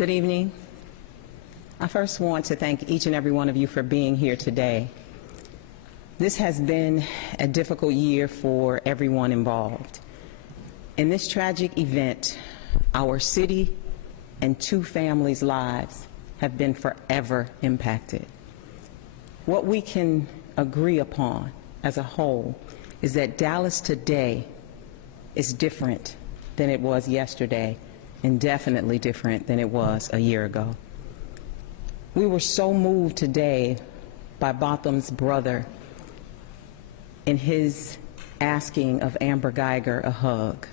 Good evening. I first want to thank each and every one of you for being here today. This has been a difficult year for everyone involved. In this tragic event, our city and two families' lives have been forever impacted. What we can agree upon as a whole is that Dallas today is different than it was yesterday, and definitely different than it was a year ago. We were so moved today by Botham's brother in his asking of Amber Guyger a hug.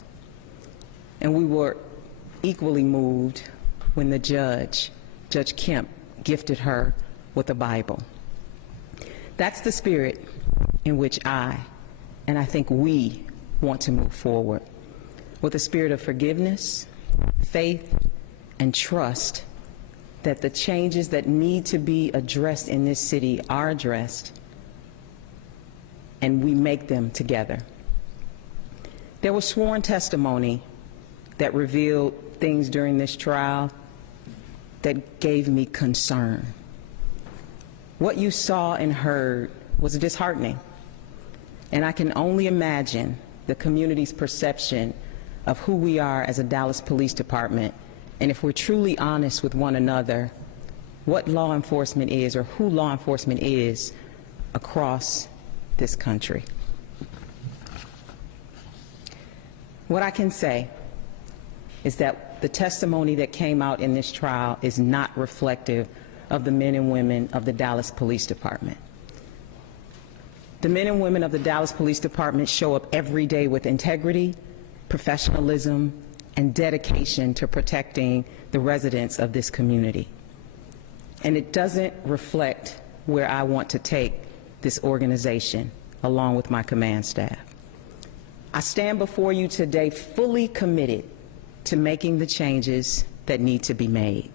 And we were equally moved when the Judge Kemp, gifted her with a Bible. That's the spirit in which I think we want to move forward, with a spirit of forgiveness, faith, and trust that the changes that need to be addressed in this city are addressed, and we make them together. There was sworn testimony that revealed things during this trial that gave me concern. What you saw and heard was disheartening, and I can only imagine the community's perception of who we are as a Dallas Police Department, and if we're truly honest with one another, what law enforcement is or who law enforcement is across this country. What I can say is that the testimony that came out in this trial is not reflective of the men and women of the Dallas Police Department. The men and women of the Dallas Police Department show up every day with integrity, professionalism, and dedication to protecting the residents of this community. And it doesn't reflect where I want to take this organization, along with my command staff. I stand before you today fully committed to making the changes that need to be made.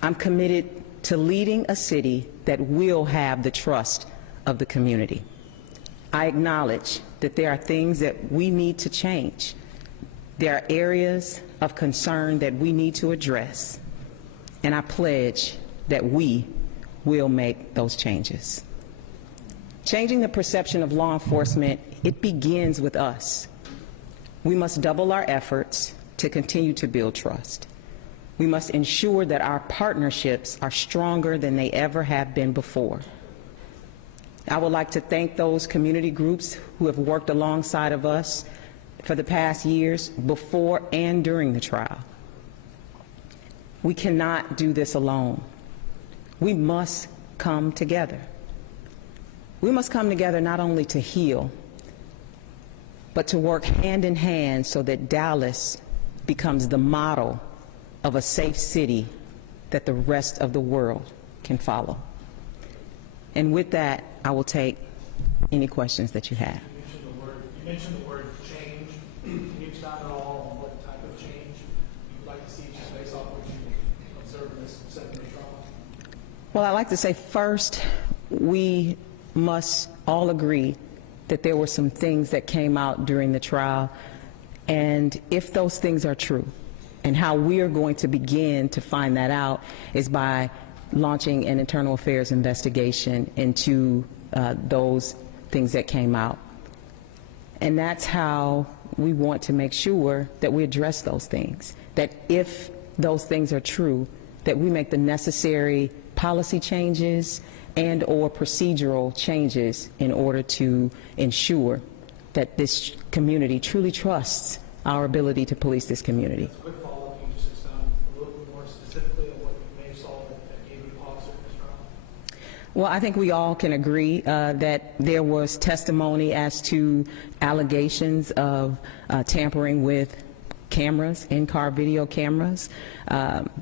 I'm committed to leading a city that will have the trust of the community. I acknowledge that there are things that we need to change. There are areas of concern that we need to address, and I pledge that we will make those changes. Changing the perception of law enforcement, it begins with us. We must double our efforts to continue to build trust. We must ensure that our partnerships are stronger than they ever have been before. I would like to thank those community groups who have worked alongside of us for the past years, before and during the trial. We cannot do this alone. We must come together. We must come together not only to heal, but to work hand in hand so that Dallas becomes the model of a safe city that the rest of the world can follow. And with that, I will take any questions that you have. You mentioned the word change. Can you expound at all on what type of change you'd like to see just based off what you observed in this 7-day trial? Well, I'd like to say first, we must all agree that there were some things that came out during the trial, and if those things are true, and how we are going to begin to find that out is by launching an internal affairs investigation into those things that came out. And that's how we want to make sure that we address those things, that if those things are true, that we make the necessary policy changes and or procedural changes in order to ensure that this community truly trusts our ability to police this community. Quick follow-up, can you just expound a little bit more specifically on what you may have saw that gave you pause in this trial? Well, I think we all can agree that there was testimony as to allegations of tampering with cameras, in-car video cameras.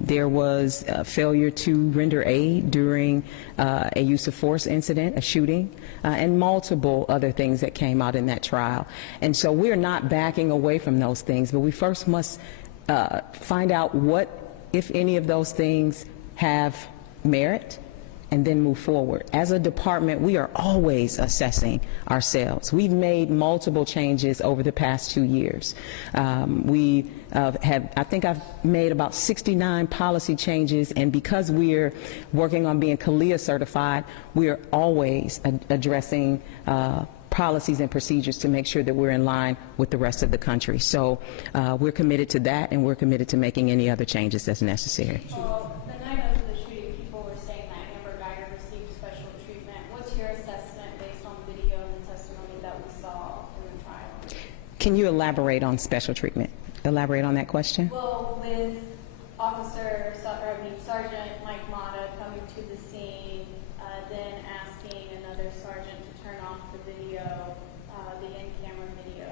There was a failure to render aid during a use of force incident, a shooting, and multiple other things that came out in that trial. And so we're not backing away from those things, but we first must find out what, if any of those things have merit, and then move forward. As a department, we are always assessing ourselves. We've made multiple changes over the past 2 years. I think I've made about 69 policy changes, and because we're working on being CALIA certified, we are always addressing policies and procedures to make sure that we're in line with the rest of the country. So we're committed to that, and we're committed to making any other changes that's necessary. Well, the night of the shooting, people were saying that Guyger received special treatment. What's your assessment based on the video and the testimony that we saw in the trial? Can you elaborate on special treatment? Elaborate on that question? Well, with Sergeant Mike Mata coming to the scene, then asking another sergeant to turn off the video, the in-camera video.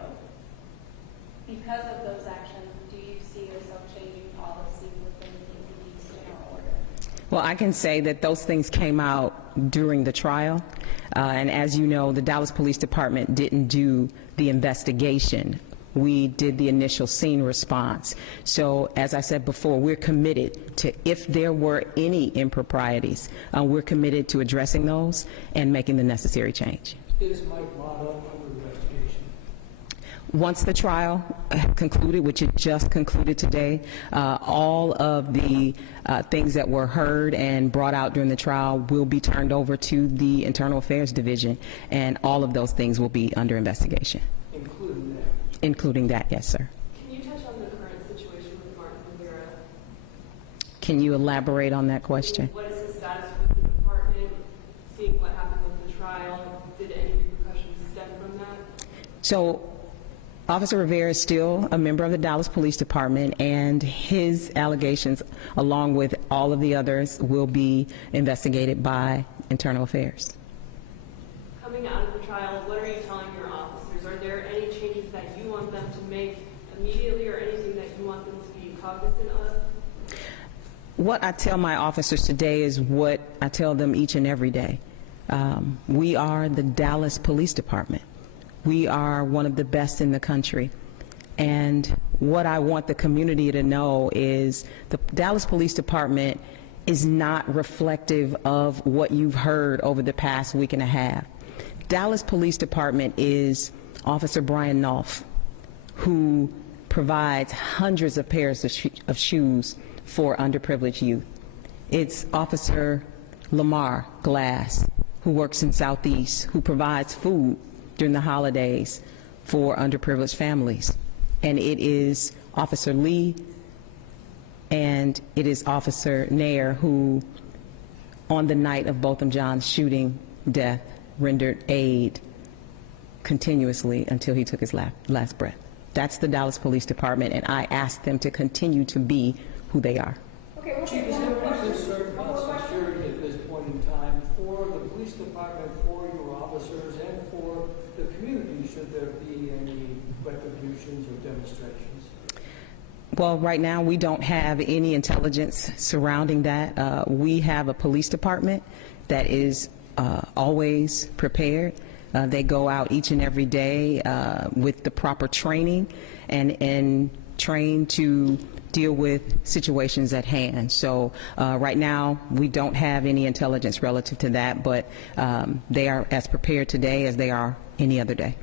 Because of those actions, do you see yourself changing policy within the DPD's general order? Well, I can say that those things came out during the trial, and as you know, the Dallas Police Department didn't do the investigation. We did the initial scene response. So, as I said before, we're committed to, if there were any improprieties, we're committed to addressing those and making the necessary change. Is Mike Mata under investigation? Once the trial concluded, which it just concluded today, all of the things that were heard and brought out during the trial will be turned over to the Internal Affairs Division, and all of those things will be under investigation. Including that? Including that, yes, sir. Can you touch on the current situation with Martin Rivera? Can you elaborate on that question? What is his status with the department? Seeing what happened with the trial, did any repercussions stem from that? So, Officer Rivera is still a member of the Dallas Police Department, and his allegations, along with all of the others, will be investigated by Internal Affairs. Coming out of the trial, what are you telling your officers? Are there any changes that you want them to make immediately, or anything that you want them to be cognizant of? What I tell my officers today is what I tell them each and every day. We are the Dallas Police Department. We are one of the best in the country. And what I want the community to know is the Dallas Police Department is not reflective of what you've heard over the past week and a half. Dallas Police Department is Officer Brian Knopf, who provides hundreds of pairs of shoes for underprivileged youth. It's Officer Lamar Glass, who works in Southeast, who provides food during the holidays for underprivileged families. And it is Officer Lee and it is Officer Nair, who on the night of Botham Jean's shooting death rendered aid continuously until he took his last breath. That's the Dallas Police Department, and I ask them to continue to be who they are. Okay, we'll Chief, take is one there more any question. concern One more about question. security at this point in time for the police department, for your officers, and for the community, should there be any retributions or demonstrations? Well, right now, we don't have any intelligence surrounding that. We have a police department that is always prepared. They go out each and every day with the proper training and train to deal with situations at hand. So right now, we don't have any intelligence relative to that, but they are as prepared today as they are any other day.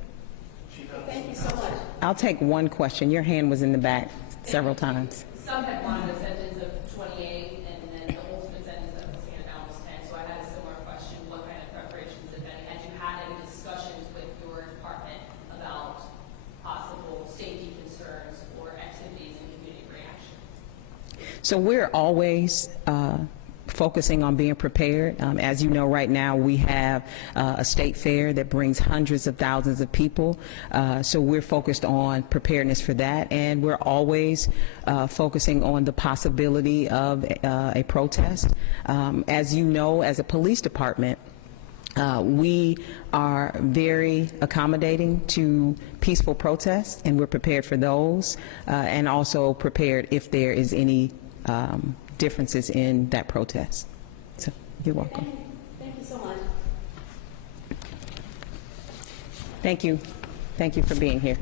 Thank you so much. I'll take one question. Your hand was in the back several times. Some had wanted a sentence of 28, and then the ultimate sentence that was handed down was 10. So I had a similar question: what kind of preparations, if any, had you had any discussions with your department about possible safety concerns or activities in community reaction? So we're always focusing on being prepared. As you know, right now we have a state fair that brings hundreds of thousands of people. So we're focused on preparedness for that, and we're always focusing on the possibility of a protest. As you know, as a police department, we are very accommodating to peaceful protests, and we're prepared for those, and also prepared if there is any differences in that protest. So you're welcome. Thank you so much. Thank you. Thank you for being here.